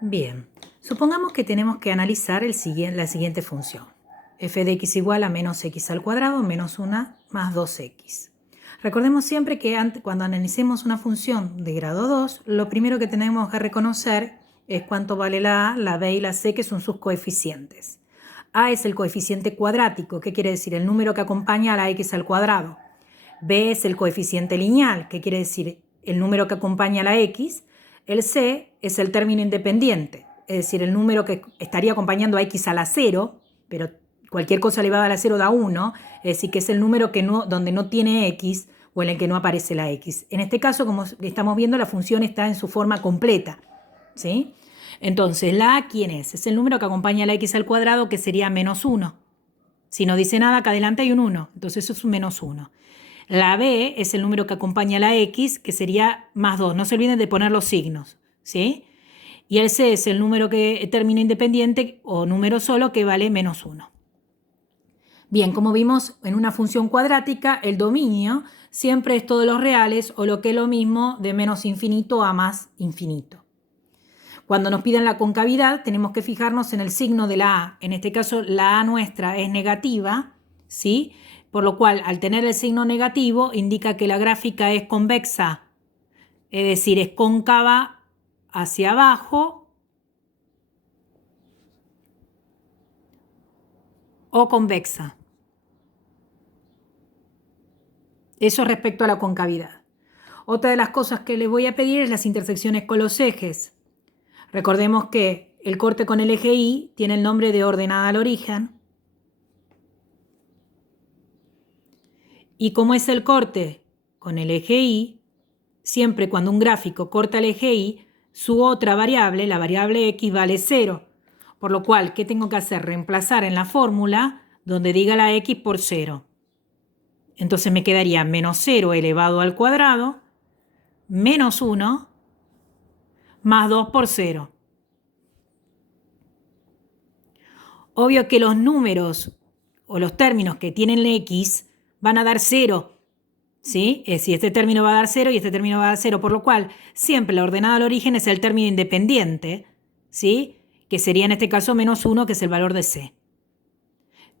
Bien, supongamos que tenemos que analizar la siguiente función. F de x igual a menos x al cuadrado menos 1 más 2x. Recordemos siempre que cuando analicemos una función de grado 2, lo primero que tenemos que reconocer es cuánto vale la A, la B y la C, que son sus coeficientes. A es el coeficiente cuadrático, ¿qué quiere decir? El número que acompaña a la x al cuadrado. B es el coeficiente lineal, ¿qué quiere decir? El número que acompaña a la x. El C es el término independiente, es decir, el número que estaría acompañando a x a la 0, pero cualquier cosa elevada a la 0 da 1, es decir, que es el número donde no tiene x o en el que no aparece la x. En este caso, como estamos viendo, la función está en su forma completa, ¿sí? Entonces, la a, ¿quién es? Es el número que acompaña a la x al cuadrado, que sería menos 1. Si no dice nada, acá adelante hay un 1, entonces eso es un menos 1. La b es el número que acompaña a la x, que sería más 2. No se olviden de poner los signos, ¿sí? Y el c es el número que termina independiente o número solo, que vale menos 1. Bien, como vimos en una función cuadrática, el dominio siempre es todos los reales, o lo que es lo mismo, de menos infinito a más infinito. Cuando nos piden la concavidad, tenemos que fijarnos en el signo de la a. En este caso, la a nuestra es negativa, ¿sí? Por lo cual, al tener el signo negativo, indica que la gráfica es convexa, es decir, es cóncava hacia abajo o convexa. Eso respecto a la concavidad. Otra de las cosas que les voy a pedir es las intersecciones con los ejes. Recordemos que el corte con el eje Y tiene el nombre de ordenada al origen. Y como es el corte con el eje Y, siempre cuando un gráfico corta el eje Y, su otra variable, la variable x, vale 0. Por lo cual, ¿qué tengo que hacer? Reemplazar en la fórmula donde diga la x por 0. Entonces me quedaría menos 0 elevado al cuadrado, menos 1, más 2 por 0. Obvio que los números o los términos que tienen la x van a dar 0. ¿Sí? Es decir, este término va a dar 0 y este término va a dar 0, por lo cual siempre la ordenada al origen es el término independiente, ¿sí? Que sería en este caso menos 1, que es el valor de c.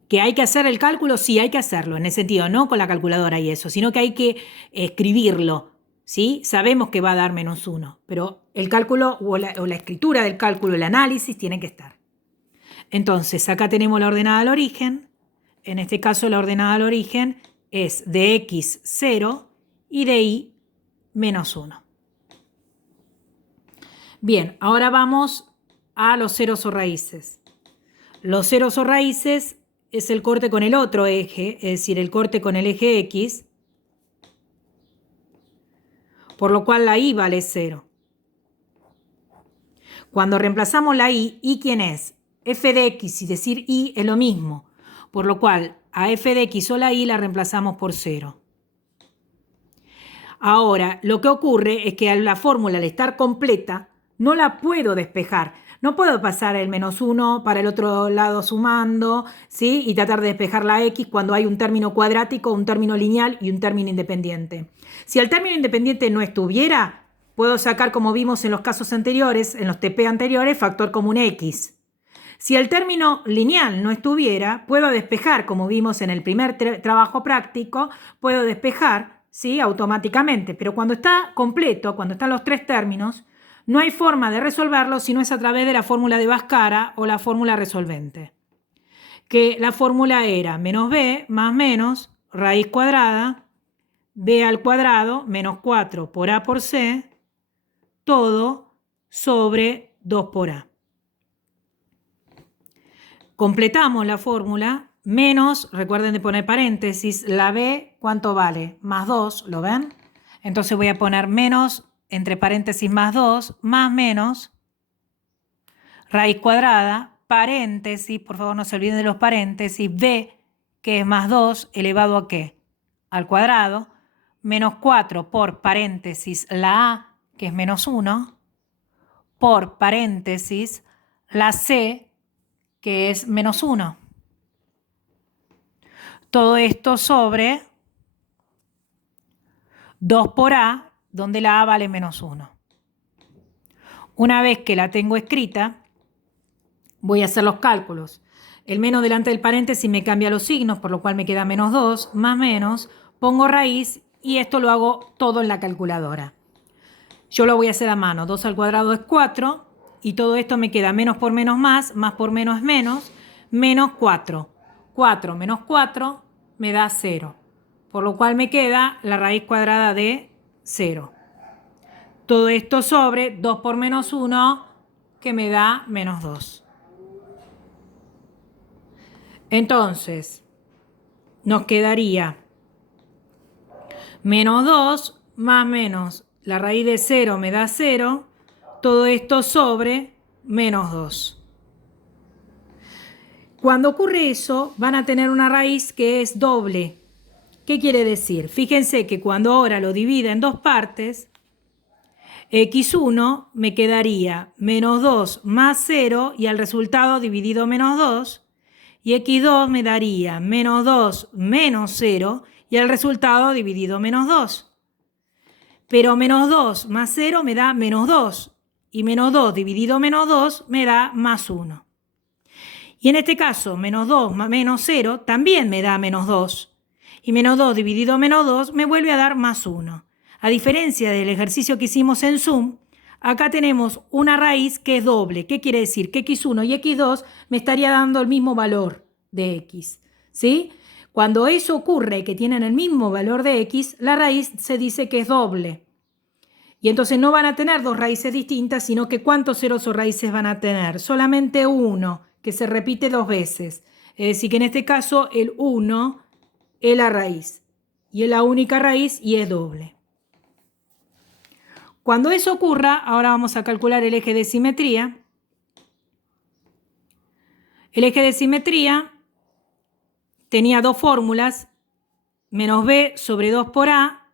¿Que hay que hacer el cálculo? Sí, hay que hacerlo, en ese sentido, no con la calculadora y eso, sino que hay que escribirlo, ¿sí? Sabemos que va a dar menos 1, pero el cálculo o la escritura del cálculo, el análisis, tiene que estar. Entonces, acá tenemos la ordenada al origen. En este caso, la ordenada al origen es de x 0 y de y menos 1. Bien, ahora vamos a los ceros o raíces. Los ceros o raíces es el corte con el otro eje, es decir, el corte con el eje x, por lo cual la y vale 0. Cuando reemplazamos la y, ¿quién es? F de x, y decir y es lo mismo, por lo cual a f de x o la y la reemplazamos por 0. Ahora, lo que ocurre es que la fórmula, al estar completa, no la puedo despejar. No puedo pasar el menos 1 para el otro lado sumando, ¿sí? Y tratar de despejar la x cuando hay un término cuadrático, un término lineal y un término independiente. Si el término independiente no estuviera, puedo sacar, como vimos en los casos anteriores, en los TP anteriores, factor común x. Si el término lineal no estuviera, puedo despejar, como vimos en el primer trabajo práctico, puedo despejar, ¿sí? Automáticamente. Pero cuando está completo, cuando están los tres términos, no hay forma de resolverlo si no es a través de la fórmula de Bhaskara o la fórmula resolvente. Que la fórmula era menos b más menos raíz cuadrada, b al cuadrado menos 4 por a por c, todo sobre 2 por a. Completamos la fórmula, menos, recuerden de poner paréntesis, la b, ¿cuánto vale? Más 2, ¿lo ven? Entonces voy a poner menos, entre paréntesis, más 2, más menos, raíz cuadrada, paréntesis, por favor no se olviden de los paréntesis, b, que es más 2, elevado a ¿qué? Al cuadrado, menos 4 por paréntesis, la a, que es menos 1, por paréntesis, la c, que es menos 1. Todo esto sobre 2 por a, donde la a vale menos 1. Una vez que la tengo escrita, voy a hacer los cálculos. El menos delante del paréntesis me cambia los signos, por lo cual me queda menos 2, más menos, pongo raíz y esto lo hago todo en la calculadora. Yo lo voy a hacer a mano. 2 al cuadrado es 4 y todo esto me queda menos por menos más por menos es menos 4. 4 menos 4 me da 0, por lo cual me queda la raíz cuadrada de 0. Todo esto sobre 2 por menos 1, que me da menos 2. Entonces, nos quedaría menos 2 más menos la raíz de 0 me da 0, todo esto sobre menos 2. Cuando ocurre eso, van a tener una raíz que es doble. ¿Qué quiere decir? Fíjense que cuando ahora lo divida en dos partes, x1 me quedaría menos 2 más 0 y al resultado dividido menos 2, y x2 me daría menos 2 menos 0 y al resultado dividido menos 2. Pero menos 2 más 0 me da menos 2 y menos 2 dividido menos 2 me da más 1. Y en este caso, menos 2 más menos 0 también me da menos 2. Y menos 2 dividido menos 2 me vuelve a dar más 1. A diferencia del ejercicio que hicimos en Zoom, acá tenemos una raíz que es doble. ¿Qué quiere decir? Que x1 y x2 me estaría dando el mismo valor de x. ¿Sí? Cuando eso ocurre, que tienen el mismo valor de x, la raíz se dice que es doble. Y entonces no van a tener dos raíces distintas, sino que ¿cuántos ceros o raíces van a tener? Solamente uno, que se repite dos veces. Es decir, que en este caso el 1 es la raíz. Y es la única raíz y es doble. Cuando eso ocurra, ahora vamos a calcular el eje de simetría. El eje de simetría tenía dos fórmulas, menos b sobre 2 por a,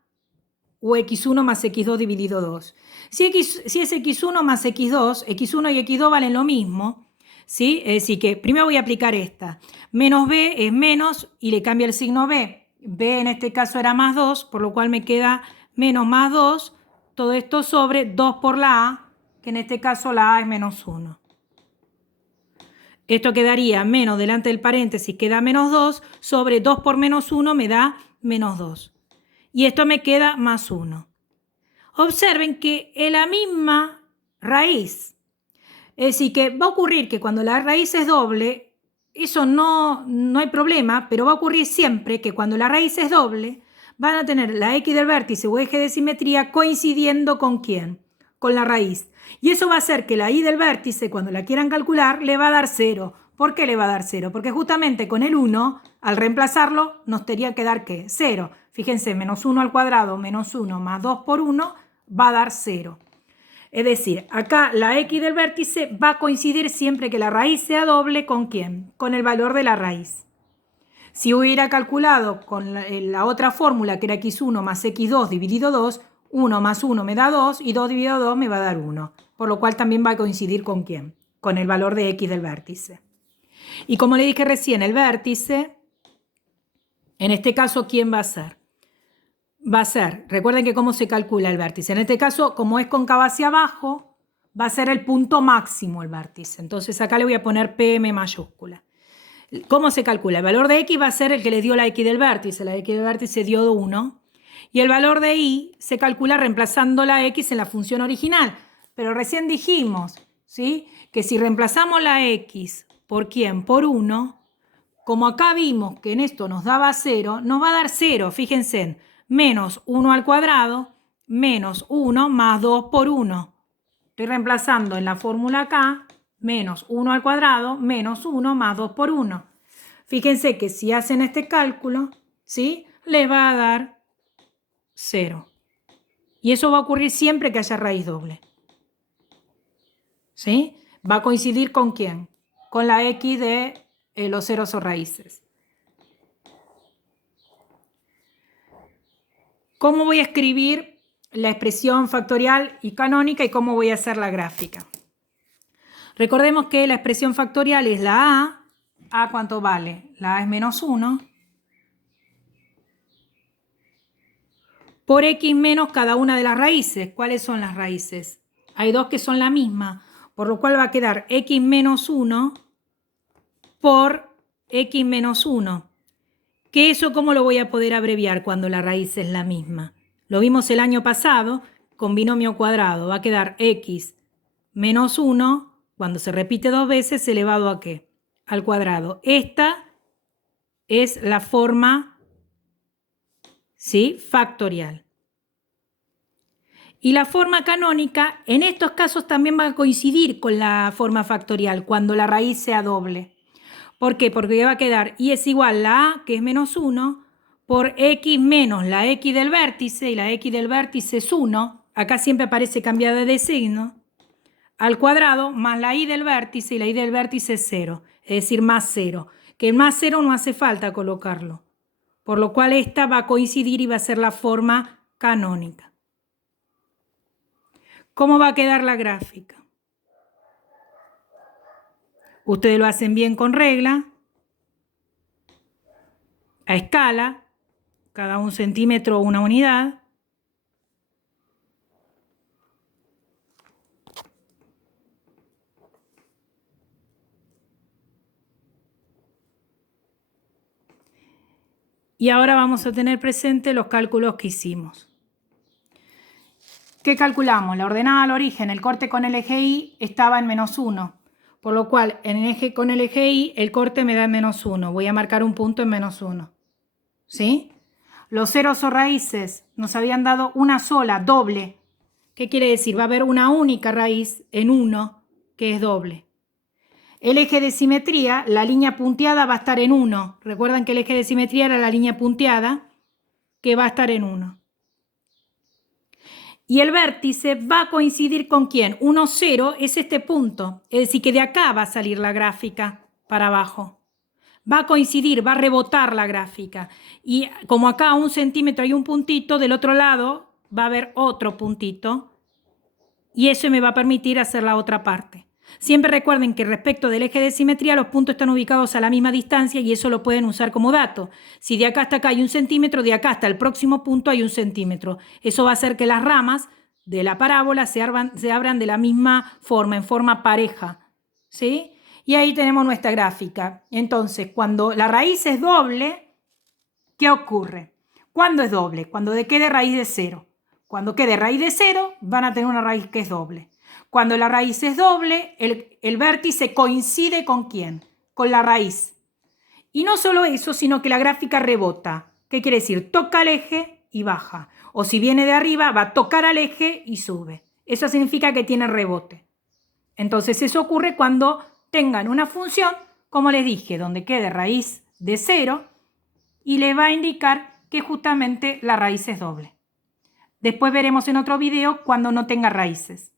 o x1 más x2 dividido 2. Si es x1 más x2, x1 y x2 valen lo mismo, ¿sí? Es decir, que primero voy a aplicar esta. Menos b es menos y le cambia el signo b. b en este caso era más 2, por lo cual me queda menos más 2. Todo esto sobre 2 por la a, que en este caso la a es menos 1. Esto quedaría menos delante del paréntesis, queda menos 2, sobre 2 por menos 1 me da menos 2. Y esto me queda más 1. Observen que es la misma raíz. Es decir, que va a ocurrir que cuando la raíz es doble, eso no hay problema, pero va a ocurrir siempre que cuando la raíz es doble, van a tener la x del vértice o eje de simetría coincidiendo ¿con quién? Con la raíz. Y eso va a hacer que la y del vértice, cuando la quieran calcular, le va a dar 0. ¿Por qué le va a dar 0? Porque justamente con el 1, al reemplazarlo, nos tendría que dar ¿qué? 0. Fíjense, menos 1 al cuadrado, menos 1 más 2 por 1, va a dar 0. Es decir, acá la x del vértice va a coincidir siempre que la raíz sea doble ¿con quién? Con el valor de la raíz. Si hubiera calculado con la otra fórmula que era x1 más x2 dividido 2, 1 más 1 me da 2 y 2 dividido 2 me va a dar 1. Por lo cual también va a coincidir ¿con quién? Con el valor de x del vértice. Y como le dije recién, el vértice, en este caso, ¿quién va a ser? Va a ser, recuerden que cómo se calcula el vértice. En este caso, como es cóncavo hacia abajo, va a ser el punto máximo el vértice. Entonces acá le voy a poner PM mayúscula. ¿Cómo se calcula? El valor de x va a ser el que le dio la x del vértice. La x del vértice dio 1. Y el valor de y se calcula reemplazando la x en la función original. Pero recién dijimos, ¿sí?, que si reemplazamos la x por ¿quién? Por 1, como acá vimos que en esto nos daba 0, nos va a dar 0, fíjense, menos 1 al cuadrado, menos 1 más 2 por 1. Estoy reemplazando en la fórmula acá, menos 1 al cuadrado, menos 1 más 2 por 1. Fíjense que si hacen este cálculo, ¿sí?, les va a dar 0. Y eso va a ocurrir siempre que haya raíz doble. ¿Sí? ¿Va a coincidir con quién? Con la x de los ceros o raíces. ¿Cómo voy a escribir la expresión factorial y canónica y cómo voy a hacer la gráfica? Recordemos que la expresión factorial es la a. ¿A cuánto vale? La a es menos 1. Por x menos cada una de las raíces. ¿Cuáles son las raíces? Hay dos que son la misma, por lo cual va a quedar x menos 1 por x menos 1. ¿Que eso cómo lo voy a poder abreviar cuando la raíz es la misma? Lo vimos el año pasado con binomio cuadrado. Va a quedar x menos 1, cuando se repite dos veces, elevado ¿a qué? Al cuadrado. Esta es la forma, ¿sí?, factorial. Y la forma canónica, en estos casos también va a coincidir con la forma factorial, cuando la raíz sea doble. ¿Por qué? Porque va a quedar y es igual la a, que es menos 1, por x menos la x del vértice, y la x del vértice es 1, acá siempre aparece cambiada de signo, al cuadrado, más la y del vértice, y la y del vértice es 0, es decir, más 0. Que el más 0 no hace falta colocarlo, por lo cual esta va a coincidir y va a ser la forma canónica. ¿Cómo va a quedar la gráfica? Ustedes lo hacen bien con regla, a escala, cada 1 centímetro una unidad. Y ahora vamos a tener presente los cálculos que hicimos. ¿Qué calculamos? La ordenada al origen, el corte con el eje Y estaba en menos 1. Por lo cual, en el eje con el eje Y, el corte me da en menos 1. Voy a marcar un punto en menos 1. ¿Sí? Los ceros o raíces nos habían dado una sola, doble. ¿Qué quiere decir? Va a haber una única raíz en 1, que es doble. El eje de simetría, la línea punteada va a estar en 1. Recuerdan que el eje de simetría era la línea punteada, que va a estar en 1. Y el vértice va a coincidir con ¿quién? 1, 0 es este punto. Es decir, que de acá va a salir la gráfica para abajo. Va a coincidir, va a rebotar la gráfica. Y como acá a 1 centímetro hay un puntito, del otro lado va a haber otro puntito. Y eso me va a permitir hacer la otra parte. Siempre recuerden que respecto del eje de simetría los puntos están ubicados a la misma distancia y eso lo pueden usar como dato. Si de acá hasta acá hay 1 centímetro, de acá hasta el próximo punto hay 1 centímetro. Eso va a hacer que las ramas de la parábola se abran de la misma forma, en forma pareja. ¿Sí? Y ahí tenemos nuestra gráfica. Entonces, cuando la raíz es doble, ¿qué ocurre? ¿Cuándo es doble? Cuando quede raíz de 0. Cuando quede raíz de 0, van a tener una raíz que es doble. Cuando la raíz es doble, el vértice coincide ¿con quién? Con la raíz. Y no solo eso, sino que la gráfica rebota. ¿Qué quiere decir? Toca el eje y baja. O si viene de arriba, va a tocar al eje y sube. Eso significa que tiene rebote. Entonces eso ocurre cuando tengan una función, como les dije, donde quede raíz de 0 y le va a indicar que justamente la raíz es doble. Después veremos en otro video cuando no tenga raíces.